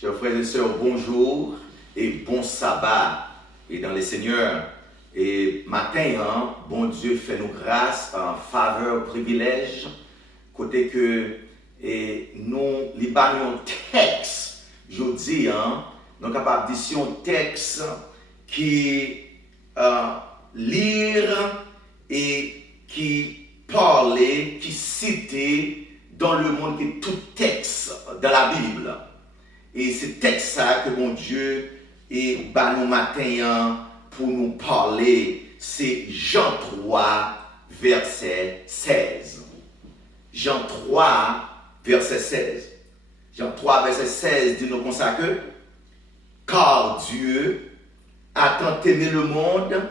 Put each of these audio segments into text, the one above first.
Chers frères et sœurs, bonjour et bon sabbat. Et dans les seigneurs, et matin, bon Dieu fait nous grâce, faveur, privilège, côté que nous libérons texte, je dis, nous sommes capables de dire un texte qui lire et qui parler, qui citer dans le monde, qui tout texte dans la Bible. Et c'est texte ça que mon Dieu et nous matin pour nous parler, c'est Jean 3, verset 16. Jean 3, verset 16. Jean 3, verset 16 dit nous comme ça que car Dieu a tant aimé le monde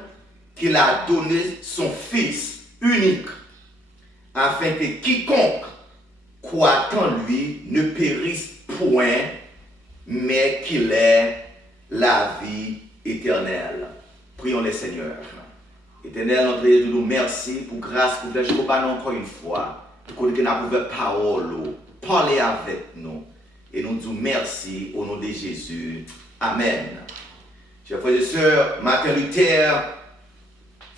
qu'il a donné son Fils unique, afin que quiconque croit en lui ne périsse point, mais qu'il ait la vie éternelle. Prions les Seigneurs. Éternel, notre Dieu, nous merci pour grâce, pour que je vous parle encore une fois, pour que nous pouvons parler avec nous. Et nous disons merci au nom de Jésus. Amen. Chers frères et sœurs, Martin Luther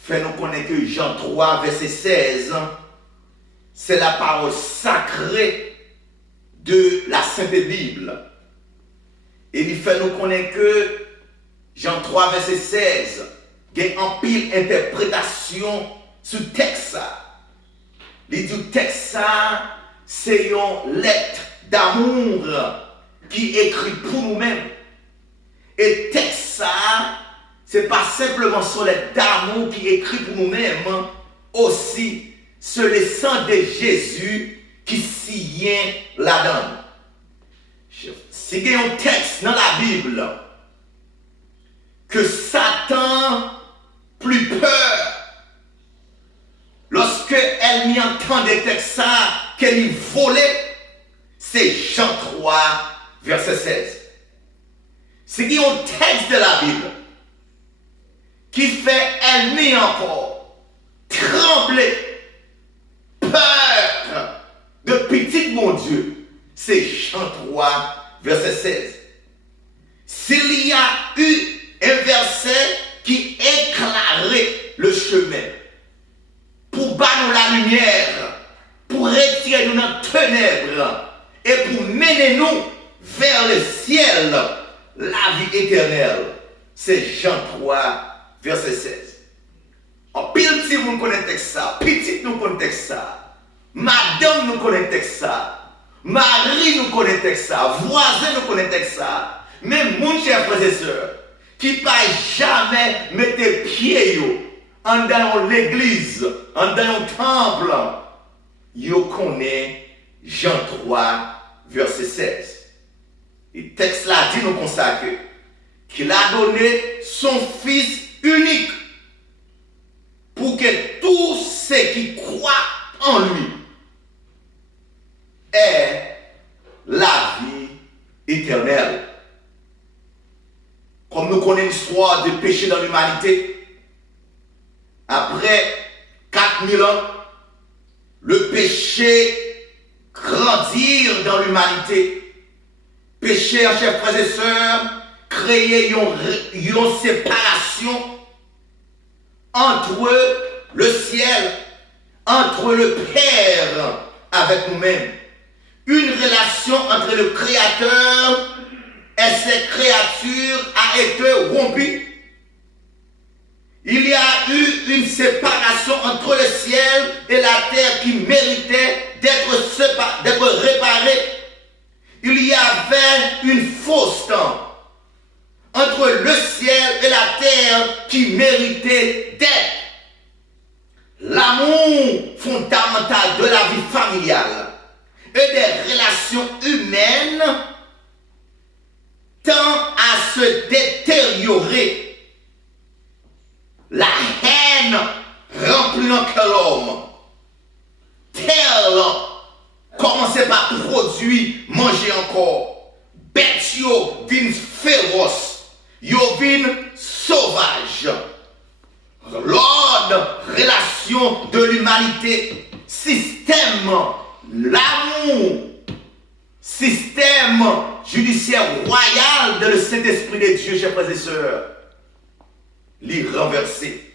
fait nous connaître que Jean 3, verset 16, c'est la parole sacrée de la Sainte Bible. Et il fait nous connaître que Jean 3, verset 16, il y a en pile interprétation sur le texte. Il dit texte, c'est une lettre d'amour qui est écrite pour nous-mêmes. Et texte, ce n'est pas simplement sur lettre d'amour qui est écrite pour nous-mêmes, aussi sur le sang de Jésus qui signe la donne. Si il y a un texte dans la Bible que Satan plus peur lorsque elle m'y entend des textes qu'elle y volait, c'est Jean 3, verset 16. C'est qu'il y a un texte de la Bible qui fait elle m'y encore trembler, peur de petit mon Dieu. C'est Jean 3, verset 16. S'il y a eu un verset qui éclairait le chemin pour battre la lumière, pour retirer nous dans les ténèbres et pour mener nous vers le ciel, la vie éternelle, c'est Jean 3, verset 16. En pile petit nous connaît texte ça, petit nous connaît texte ça, madame nous connaît texte ça, Marie nous connaît texte ça, voisin nous connaît texte ça, même mon cher frère et sœur, qui pas jamais mettre pied en dans l'église, en dans le temple, yo connaît Jean 3, verset 16. Et texte là dit nous consacre qu'il a donné son Fils unique pour que tous ceux qui croient en lui aient la vie éternelle. Comme nous connaissons l'histoire du péché dans l'humanité, après 4000 ans, le péché grandit dans l'humanité. Péché, chers frères et sœurs, créer une séparation entre le ciel, entre le Père avec nous-mêmes. Une relation entre le Créateur et ses créatures a été rompue. Il y a eu une séparation entre le ciel et la terre qui méritait d'être réparée. Il y avait une fausse temps entre le ciel et la terre qui méritait d'être. L'amour fondamental de la vie familiale et des relations humaines tend à se détériorer. La haine remplit notre l'homme. Tel commencez par produire, manger encore. Bête yo vin féroce. Yo vin sauvage. L'ordre, relation de l'humanité, système, l'amour, système judiciaire royal de le Saint-Esprit de Dieu, chers frères et sœurs, l'y renverser.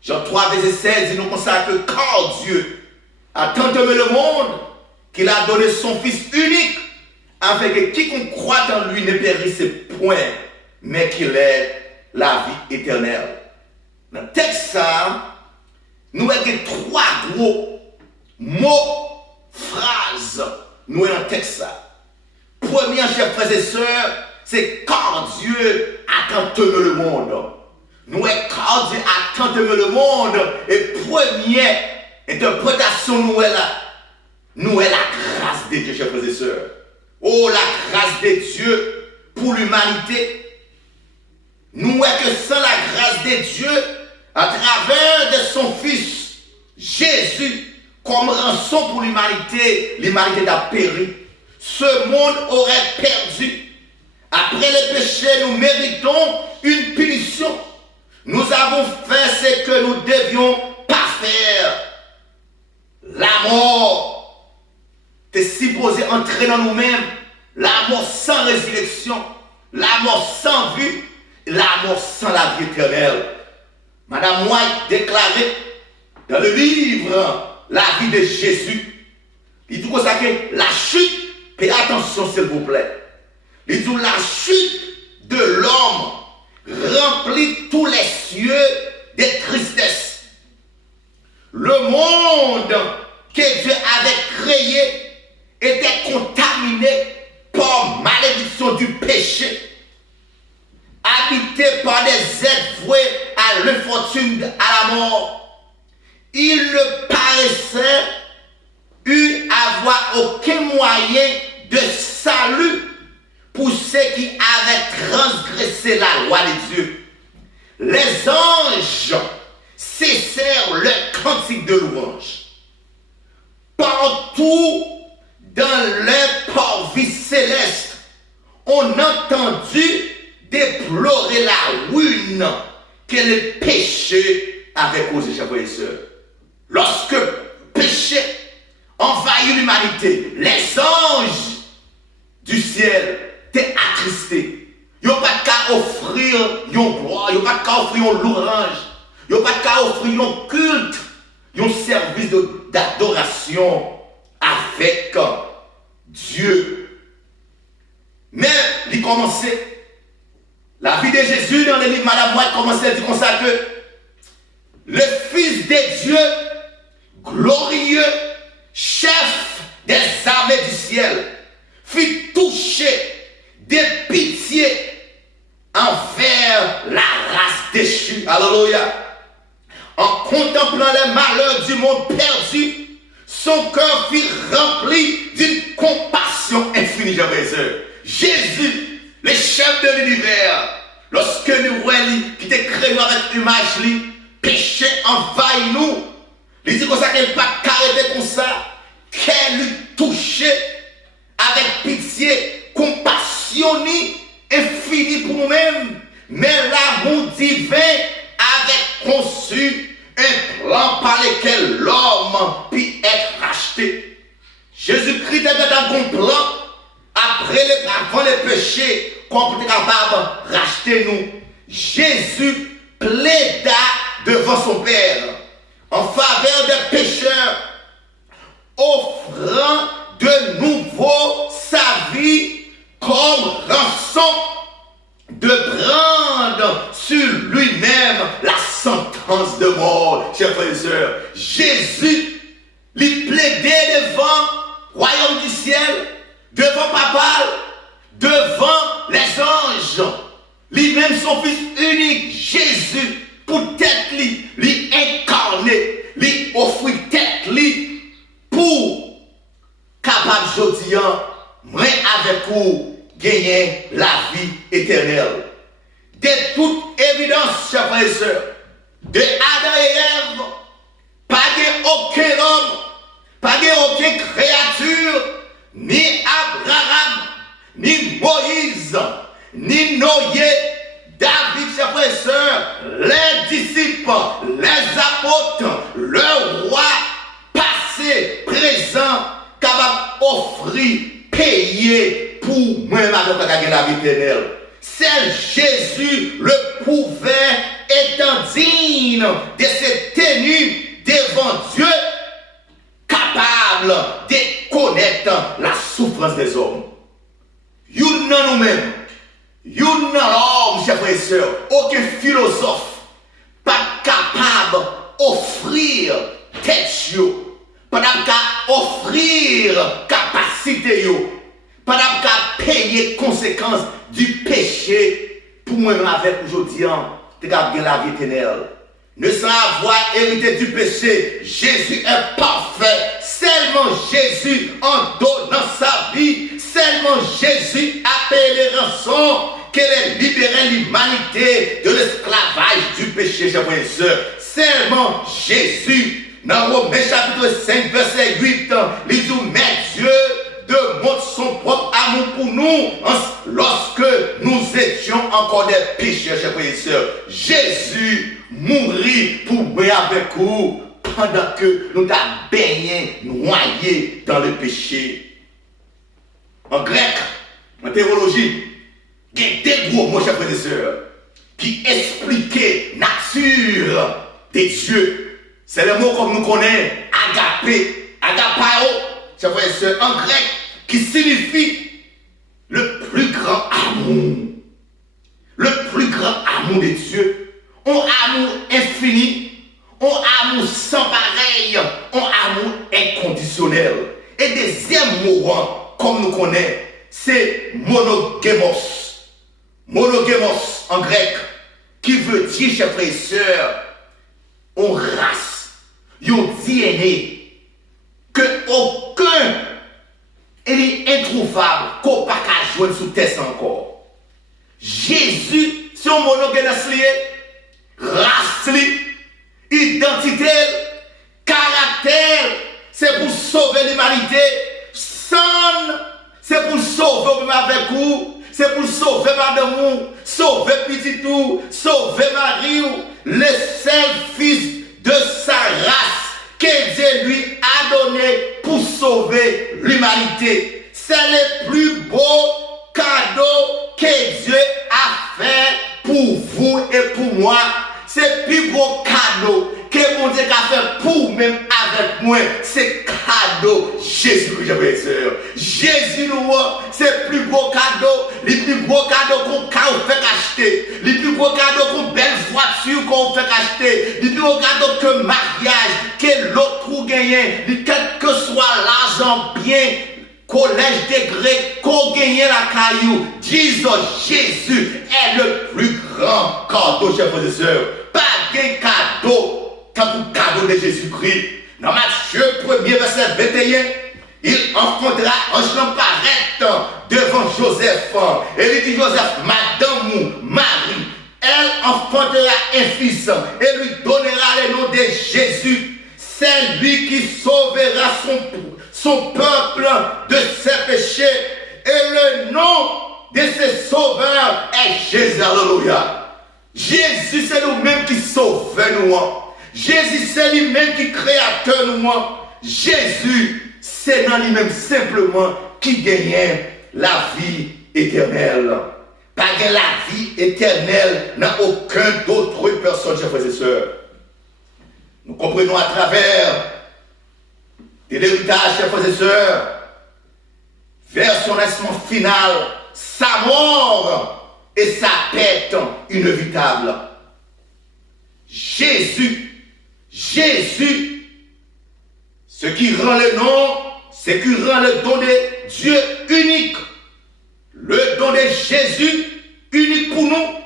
Jean 3, verset 16, il nous consacre que quand Dieu a tant aimé le monde, qu'il a donné son Fils unique, afin que quiconque croit en lui ne périsse point, mais qu'il ait la vie éternelle. Dans le texte, ça, nous avons trois gros mots, phrases, nous avons dans le texte. Ça. Première, chers frères et sœurs, c'est quand Dieu a tant aimé le monde. Nous avons quand Dieu a tant aimé le monde, et première interprétation, nous avons la grâce de Dieu, chers frères et sœurs. Oh, la grâce de Dieu pour l'humanité. Nous voyons que sans la grâce de Dieu, à travers de son Fils, Jésus, comme rançon pour l'humanité, l'humanité a péri. Ce monde aurait perdu. Après le péché, nous méritons une punition. Nous avons fait ce que nous ne devions pas faire. La mort est supposée entrer dans nous-mêmes. La mort sans résurrection. La mort sans vue. La mort sans la vie éternelle. Madame White déclarait dans le livre La vie de Jésus. Il dit ça que la chute, faites attention s'il vous plaît. Il dit la chute de l'homme remplit tous les cieux de tristesse. Le monde que Dieu avait créé était contaminé par malédiction du péché, habité par des êtres voués à l'infortune, à la mort. Il ne paraissait avoir aucun moyen de salut pour ceux qui avaient transgressé la loi de Dieu. Les anges cessèrent leur cantique de louange. Partout dans les parvis célestes, on a entendu déplorer la ruine que le péché avait causé, chers frères et sœurs. Lorsque le péché envahit l'humanité, les anges du ciel étaient attristés. Ils n'ont pas qu'à offrir une gloire, ils n'ont pas qu'à offrir une louange, ils n'ont pas qu'à offrir un culte, un service d'adoration avec Dieu. Mais il commençait, la vie de Jésus dans le livre Madame White commençait à dire comme ça que le Fils de Dieu, glorieux, chef des armées du ciel, fut touché de pitié envers la race déchue. Alléluia. En contemplant les malheurs du monde perdu, son cœur fut rempli d'une compassion infinie, chers frères et sœurs. Jésus, le chef de l'univers, lorsque nous voyons qui était créé avec l'image, péché envahit nous. Il dit comme ça qu'elle n'a pas carré comme ça, qu'elle lui touché avec pitié, compassionné, infini pour nous-mêmes. Mais l'amour divin avait conçu un plan par lequel l'homme peut être racheté. Jésus-Christ était dans un plan avant le péché qu'on peut être capable de racheter nous. Jésus plaida devant son Père en faveur des pécheurs, offrant de nouveau sa vie comme rançon, de prendre sur lui-même la sentence de mort. Chers frères et sœurs, Jésus lui plaidait devant le royaume du ciel, devant Papa, devant les anges. Lui-même, son Fils unique, Jésus, pour tête lui incarner, lui offrir tête lui pour capable jodi moi avec vous gagner la vie éternelle. De toute évidence, chers frères et sœurs, de Adam et Ève, pas aucun homme, pas aucune créature, ni Abraham, ni Moïse, ni Noé, David, chers frères et sœurs, les disciples, les apôtres, le roi passé, présent, capable d'offrir moi-même avec la vie éternelle. Seul Jésus le pouvait, étant digne de se tenir devant Dieu, capable de connaître la souffrance des hommes. Nous nous-mêmes, nous l'homme, chers frères et sœurs, aucun philosophe, pas capable d'offrir tête, pas capable d'offrir capacité, pas capable de payer les conséquences du péché pour moi-même avec aujourd'hui, de garder la vie éternelle. Ne sans avoir hérité du péché, Jésus est parfait. Seulement Jésus, en donnant sa vie, seulement Jésus a payé les rançons, qu'elle ait libéré l'humanité de l'esclavage du péché, chers frères et sœurs. Seulement Jésus, dans Romains chapitre 5, verset 8, il dit, mais Dieu démontre son propre amour pour nous lorsque nous étions encore des pécheurs, chers frères et sœurs. Jésus mourit pour briller avec vous pendant que nous avons baigné, noyé dans le péché. En grec, en théologie, il y a des gros mots, chers frères et sœurs, qui expliquaient la nature des dieux. C'est le mot comme nous connaissons, agapé, agapao, chers frères et sœurs, en grec, qui signifie le plus grand amour. Le plus grand amour de Dieu. Un amour infini, un amour sans pareil, un amour inconditionnel. Et deuxième mot, comme nous connaissons, c'est monogamos. Monogamos en grec, qui veut dire, chers frères et sœurs, une race, un DNA, que aucun est introuvable, qu'on ne peut pas joindre sous terre encore. Jésus, c'est un monogamos lié. Race, identité, caractère, c'est pour sauver l'humanité. Sang, c'est pour sauver même avec vous, c'est pour sauver madame ou, sauver petit ou, sauver Marie ou, le seul fils de sa race que Dieu lui a donné pour sauver l'humanité. C'est le plus beau cadeau que Dieu a fait pour vous et pour moi. C'est le plus gros cadeau que mon Dieu a fait pour même avec moi. C'est cadeau Jésus-Christ, frères et sœurs. Jésus, c'est le plus gros cadeau. Le plus gros cadeau qu'on fait acheter. Le plus gros cadeau qu'on belle voiture qu'on fait acheter. Le plus gros cadeau que mariage, que l'autre gagne. Quel que soit l'argent bien. Collège des Grecs, qu'on gagne la caillou, disons Jésus est le plus grand cadeau, chers frères et sœurs. Pas de cadeau comme cadeau de Jésus-Christ. Dans Matthieu 1er, verset 21, il enfantera un jeune paraître devant Joseph. Et il dit Joseph, madame ou Marie, elle enfantera un fils et lui donnera le nom de Jésus. C'est lui qui sauvera son peuple de ses péchés. Et le nom de ce sauveur est Jésus. Alléluia. Jésus, c'est nous-mêmes qui sauvons nous. Jésus, c'est lui-même qui créateur nous. Jésus, c'est dans lui-même simplement qui gagne la vie éternelle. Pas que la vie éternelle n'a aucun d'autre personne, chers frères et sœurs. Nous comprenons à travers de l'héritage, chers frères et sœurs, vers son instant final, sa mort et sa pète inévitable. Jésus, ce qui rend le nom, ce qui rend le don de Dieu unique. Le don de Jésus unique pour nous.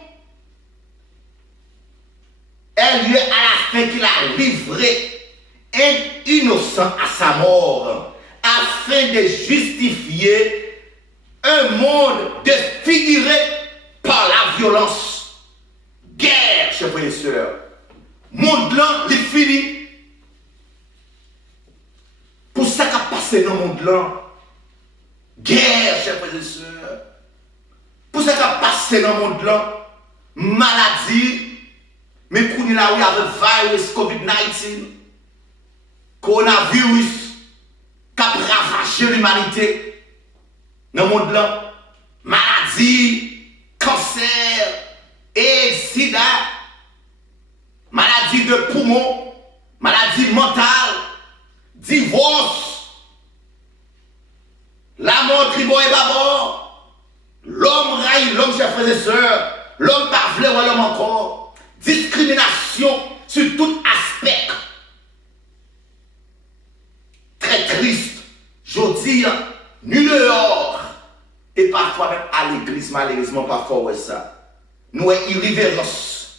est lieu à la fin qu'il a livré un innocent à sa mort, afin de justifier un monde défiguré par la violence. Guerre, chers frères et sœurs. Monde là, il est fini. Pour ça qu'a passé dans le monde là. Guerre, chers frères et sœurs. Pour ça qu'a passé dans le monde là. Maladie. Mais pour nous là où il y avait virus, COVID-19, coronavirus, qui a ravagé l'humanité. Dans le monde là. maladie, cancer et sida, maladie de poumon, maladie mentale, divorce, la mort tribo et babord, l'homme raille l'homme, chers frères et sœurs, l'homme pas vle ou l'homme encore, discrimination sur tout aspect. Très triste, je dis, nu dehors, et parfois même à l'église, malheureusement, parfois, ouais, ça. Nous avons irrévérence.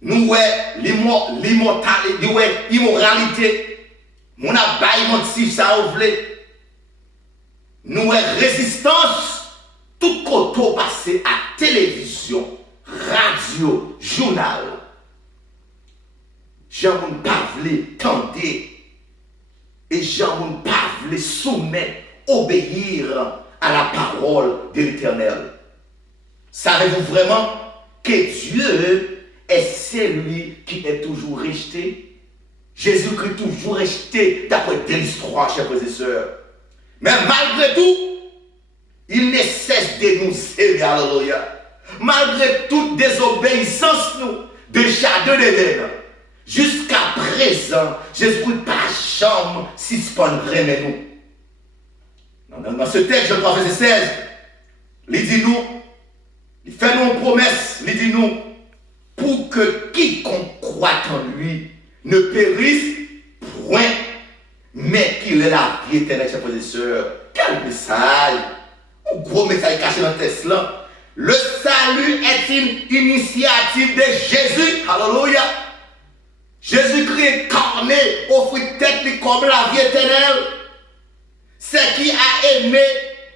Nous avons l'immortalité, nous avons l'immoralité. Nous avons baillement ça ou vle. Nous avons résistance. Tout côté passé à télévision, radio, journal. Jean moun pas vle tendre. Et Jean moun pas vle soumettre, obéir à la parole de l'Éternel. Savez-vous vraiment que Dieu est celui qui est toujours resté? Jésus-Christ toujours resté d'après l'histoire, chers frères et sœurs. Mais malgré tout, il ne cesse de nous aimer, alléluia. Malgré toute désobéissance, nous, de Jardin d'Éden, jusqu'à présent, Jésus-Christ pas jamais suspendrait nous. Dans ce texte, Jean 3, verset 16, il dit nous, il fait nous une promesse, il dit nous, pour que quiconque croit en lui ne périsse point, mais qu'il ait la vie éternelle, chers frères et sœurs. Quel message! Un gros message caché dans le texte là. Le salut est une initiative de Jésus. Alléluia. Jésus-Christ incarné, offre tête comme la vie éternelle. C'est qui a aimé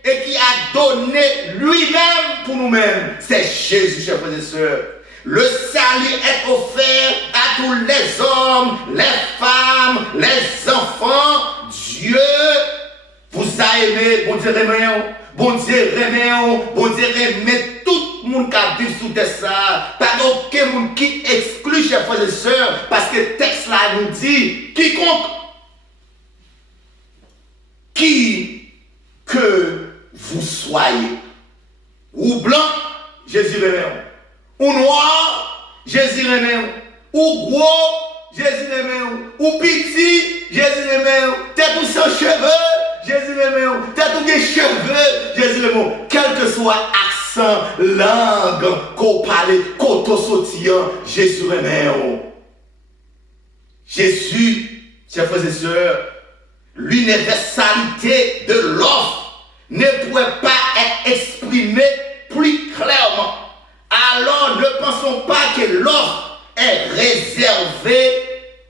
et qui a donné lui-même pour nous-mêmes. C'est Jésus, chers frères et sœurs. Le salut est offert à tous les hommes, les femmes, les enfants. Dieu vous a aimé, bon Dieu remet, bon Dieu remet, bon Dieu remet tout le monde qui a vécu sous terre ça. Pas aucun monde qui exclut, chers frères et sœurs, parce que le texte là nous dit quiconque qui que vous soyez, ou blanc, Jésus remet, ou noir, Jésus remet, ou gros, Jésus remet, ou petit, Jésus remet, tête ou sans cheveux, Jésus remet, tête ou des cheveux, Jésus remet, quel que soit accent, langue, qu'on parle, qu'on te sautillant, Jésus remet. Jésus, chers frères et sœurs, l'universalité de l'offre ne pourrait pas être exprimée plus clairement. Alors ne pensons pas que l'offre est réservée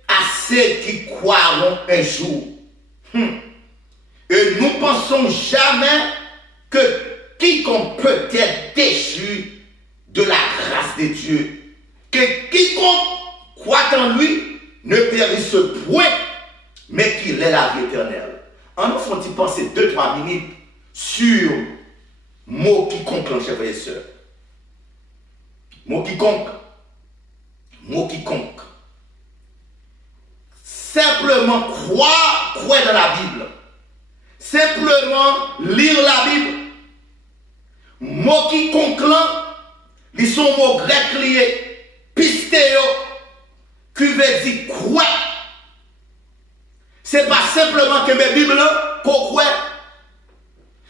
à ceux qui croiront un jour. Et nous pensons jamais que quiconque peut être déchu de la grâce de Dieu, que quiconque croit en lui ne périsse point, mais qu'il ait la vie éternelle. En nous faut-il penser 2-3 minutes sur mot quiconque, chers frères et sœurs. Mot quiconque. Mot quiconque. Simplement croire dans la Bible. Simplement lire la Bible. Mot quiconque, ils sont mots grecs liés. Pistéo, qui veut dire quoi. C'est pas simplement que mes Bibles qu'on croit.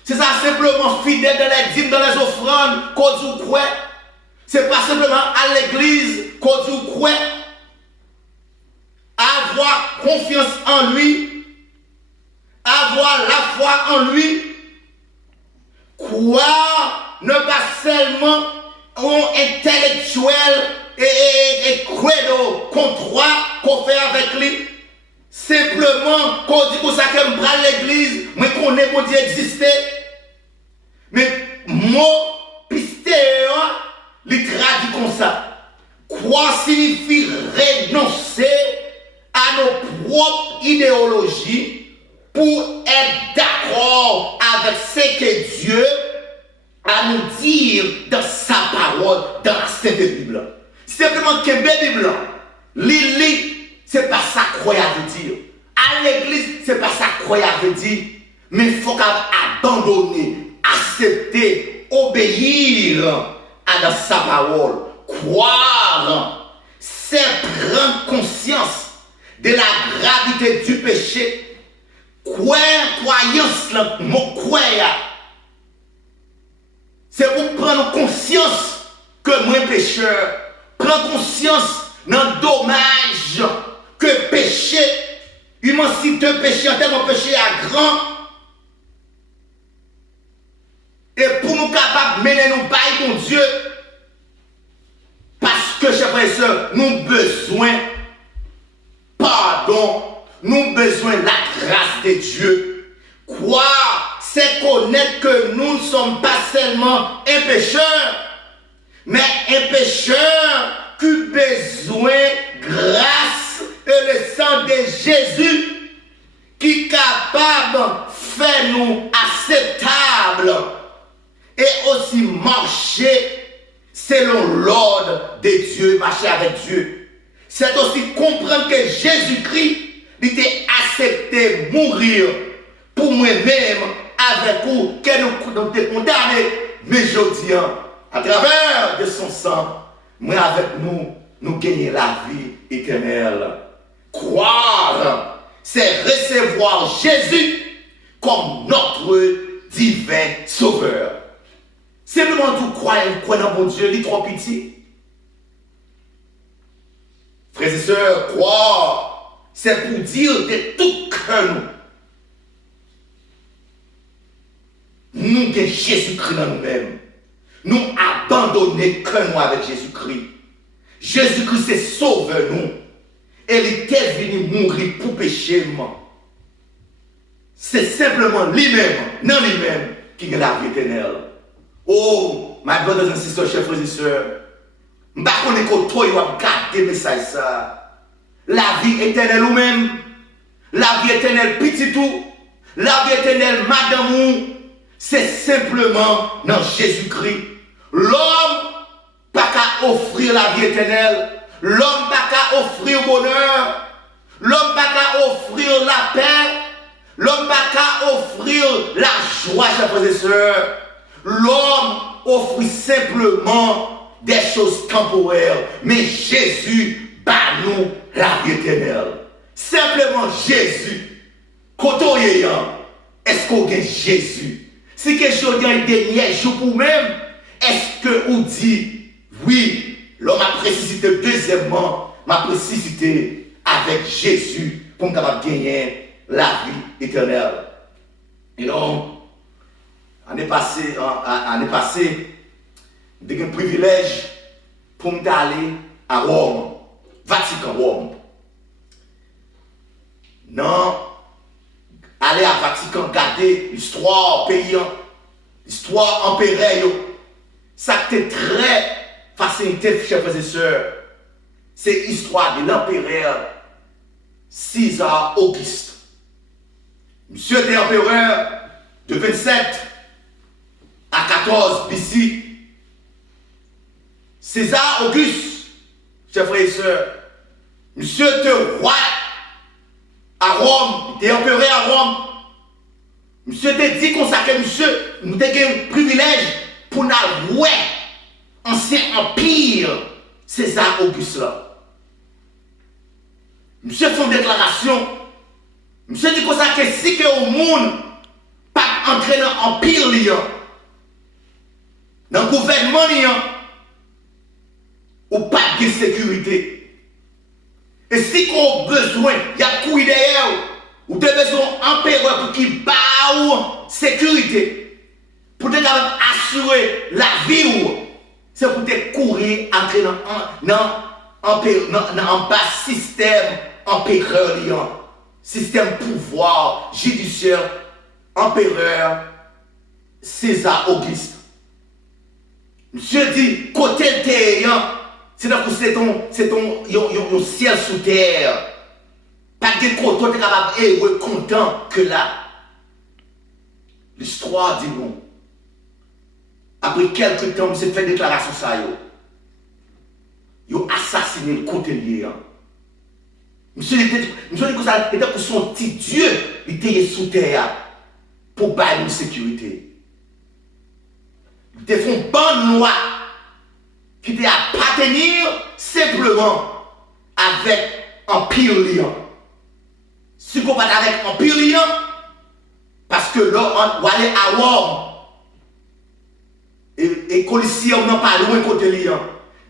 C'est ça simplement fidèle dans les dîmes, dans les offrandes qu'on dit croit. C'est pas simplement à l'église qu'on dit croit. Avoir confiance en lui, avoir la foi en lui, croire ne pas seulement en intellectuel et credo qu'on croit qu'on fait avec lui. Simplement, qu'on dit pour ça que je prends l'église, mais qu'on est pour Dieu exister. Mais mot pistéo, il traduit comme ça. Croire signifie renoncer à nos propres idéologies pour être d'accord avec ce que Dieu a nous dire dans sa parole, dans la Sainte Bible. Simplement que la Bible, l'île, c'est pas ça croire veut dire. À l'église, c'est pas ça croire veut dire. Mais il faut abandonner, accepter, obéir à dans sa parole. Croire, c'est prendre conscience de la gravité du péché. Croyance, mon croyant. C'est pour prendre conscience que moi pécheur, prends conscience d'un dommage que péché, immensité péché, tellement péché à grand. Et pour nous capables de mener nous par mon Dieu, parce que, chers frères et sœurs, nous avons besoin, pardon, nous avons besoin de la grâce de Dieu. Croire, c'est connaître que nous ne sommes pas seulement un pécheur, mais un pécheur qui a besoin de grâce et le sang de Jésus qui est capable de faire nous acceptables et aussi marcher selon l'ordre de Dieu, marcher avec Dieu. C'est aussi comprendre que Jésus-Christ était accepté mourir pour moi-même avec vous, que nous sommes condamnés, mais je dis, à travers de son sang, moi avec nous, nous gagnons la vie éternelle. Croire, c'est recevoir Jésus comme notre divin sauveur. Simplement tout croire dans mon Dieu, il est trop petit. Frères et sœurs, croire, c'est pour dire de tout cœur nous avons Jésus-Christ dans nous-mêmes. Nous abandonner que nous avec Jésus-Christ. Jésus-Christ c'est sauveur nous. Et il était venu mourir pour pécher. C'est simplement lui-même, non lui-même, qui a la vie éternelle. Oh, my brothers and sisters, chers frères et sœurs, je ne sais pas si toi, tu as gardé le message ça. La vie éternelle ou même, la vie éternelle petit tout, la vie éternelle madame ou, c'est simplement dans Jésus-Christ. L'homme n'a qu'à offrir la vie éternelle, l'homme n'a qu'à offrir le bonheur, l'homme n'a qu'à offrir la paix, l'homme n'a qu'à offrir la joie, chers frères et sœurs. L'homme offre simplement des choses temporaires, mais Jésus bat nous la vie éternelle. Simplement Jésus. Quand on est, est-ce qu'on a Jésus? Si quelque chose est dernier jour pour même, est-ce que vous dites, oui, l'homme a précisité, deuxièmement, m'a précisité avec Jésus pour me capable gagner la vie éternelle. Et donc, Année passée, j'ai eu un privilège pour m'aller à Rome, Vatican, Rome. Non, aller à Vatican, regarder l'histoire paysan, l'histoire empéraire. Ça a été très facilité, chers frères et sœurs. C'est l'histoire de l'empereur César Auguste. Monsieur était empereur de 27 à 14 BC. César Auguste, chers frères et sœurs, monsieur était roi à Rome, il était empereur à Rome. Monsieur était dit comme ça que monsieur, nous avons un privilège pour nous voir ancien empire César Auguste là. Monsieur fait une déclaration. Monsieur dit comme ça que si que au monde pas entrer dans l'empire liant, dans le gouvernement liant, ou pas de sécurité. Et si qu'on a besoin, il y a couille derrière, ou tu as besoin d'empereur pour qu'il bat sécurité, pour te assurer la vie, c'est pour te courir, entrer dans un bas système empereur liant, système pouvoir judiciaire, empereur César Auguste. Monsieur dit, côté terre, c'est ton ciel sous terre. Pas de côté, tu es capable d'être content que là. L'histoire dit non. Après quelques temps, monsieur fait déclaration ça. Il a assassiné le côté lié. Monsieur dit que ça était pour son petit Dieu, il était sous terre pour bailler une sécurité. Il te font bonne loi qui te appartenir simplement avec un pire lien. Si vous pas avec un pire lien, parce que là, on va aller à Rome. Et policiers n'ont pas loin côté lien.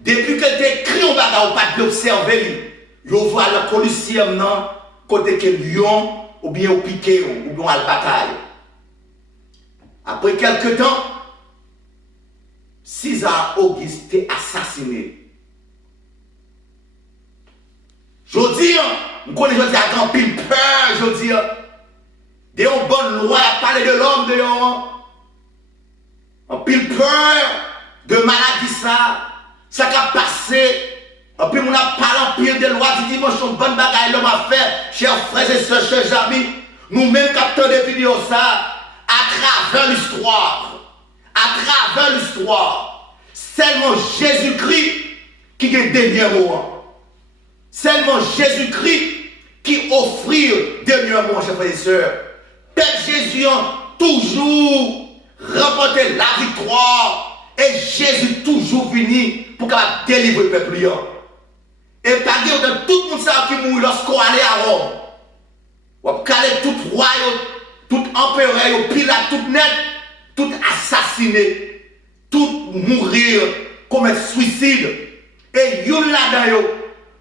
Depuis que tu écrit, on va pas l'observer. Vous voyez le policier non côté que lion ou bien au piqué ou bien à la bataille. Après quelques temps, César Auguste est assassiné. Je dis, je connais à grand pile peur, je dis, de une bonne loi à parler de l'homme de l'homme. En pile peur de maladie ça qui a passé. En plus, on a parlé en pile de loi, dit dimanche, une bonne bagaille l'homme a fait, chers frères et sœurs, chers amis. Nous-mêmes captons des vidéos ça, à travers l'histoire. À travers l'histoire. Seulement Jésus-Christ qui est le dernier mot. Seulement Jésus-Christ qui offrit le dernier mot, chers frères et sœurs. Père Jésus a toujours remporté la victoire et Jésus toujours venu pour délivrer le peuple. Et pas dire de tout le monde qui mourit lorsqu'on allait à Rome. On calé tout roi, tout empereur, Pilate, tout net, tout assassiné, tout mourir, commettre suicide. Et yon là-dedans,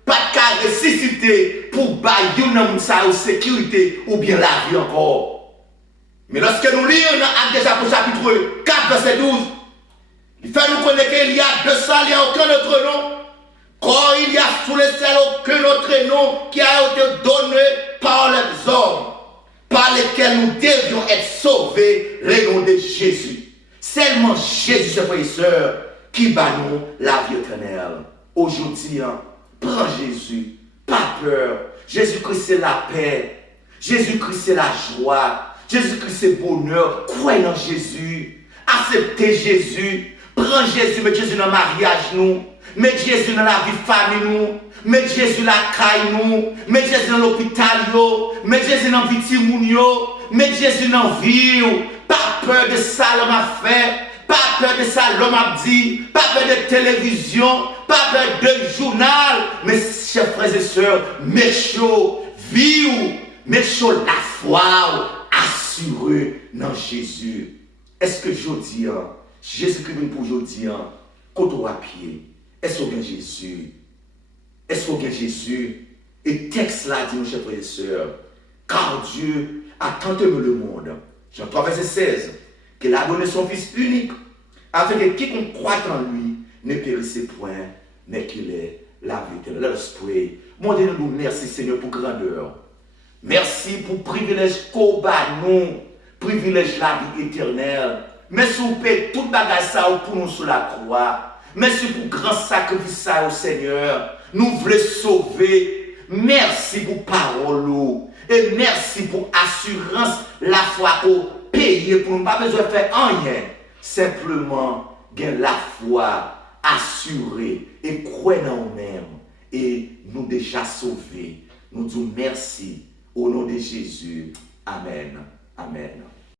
pas de cas ressuscité pour bailler yon sécurité ou bien la vie encore. Mais lorsque nous lisons dans Actes au chapitre 4, verset 12, il fait nous connaître qu'il y a de ça, il n'y a aucun autre nom. Quand il y a sous le ciel aucun autre nom qui a été donné par les hommes, par lesquels nous devions être sauvés, le nom de Jésus. Seulement Jésus, frères et sœurs, qui bat nous la vie éternelle. Aujourd'hui, prends Jésus, pas peur. Jésus-Christ c'est la paix. Jésus-Christ c'est la joie. Jésus-Christ c'est le bonheur. Croyez en Jésus. Acceptez Jésus. Prends Jésus, mettez Jésus dans le mariage nous. Mettez Jésus dans la vie de famille nous. Mettez Jésus dans la caille nous. Mettez Jésus dans l'hôpital yo. Mettez Jésus dans la vie de moun yo. Mettez Jésus dans la vie. Pas peur de ça l'homme a fait. Pas peur de ça l'homme a dit. Pas peur de télévision. Pas peur de journal. Mais chers frères et sœurs, mettez chaud vie. Mettez chaud la foi. Assuré dans Jésus. Est-ce que je dis, Jésus-Christ vient pour aujourd'hui, quand on va à pied, est-ce qu'on gagne Jésus? Est-ce qu'on gagne Jésus? Et texte là dit, mes chers frères et sœurs, car Dieu a tant aimé le monde, Jean 3, verset 16, qu'il a donné son Fils unique, afin que quiconque croit en lui ne périsse point, mais qu'il ait la vie éternelle. Let us pray. Mon Dieu, nous merci Seigneur pour grandeur. Merci pour privilège qu'on bat nous, privilège la vie éternelle. Merci pour tout bagage ça pour nous sur la croix. Merci pour grand sacrifice ça au Seigneur. Nous voulons sauver. Merci pour parole. Et merci pour assurance la foi pour payer pour nous pas besoin de faire rien. Simplement gagner la foi assurée et croire en nous-mêmes. Et nous déjà sauvés. Nous disons merci au nom de Jésus. Amen. Amen.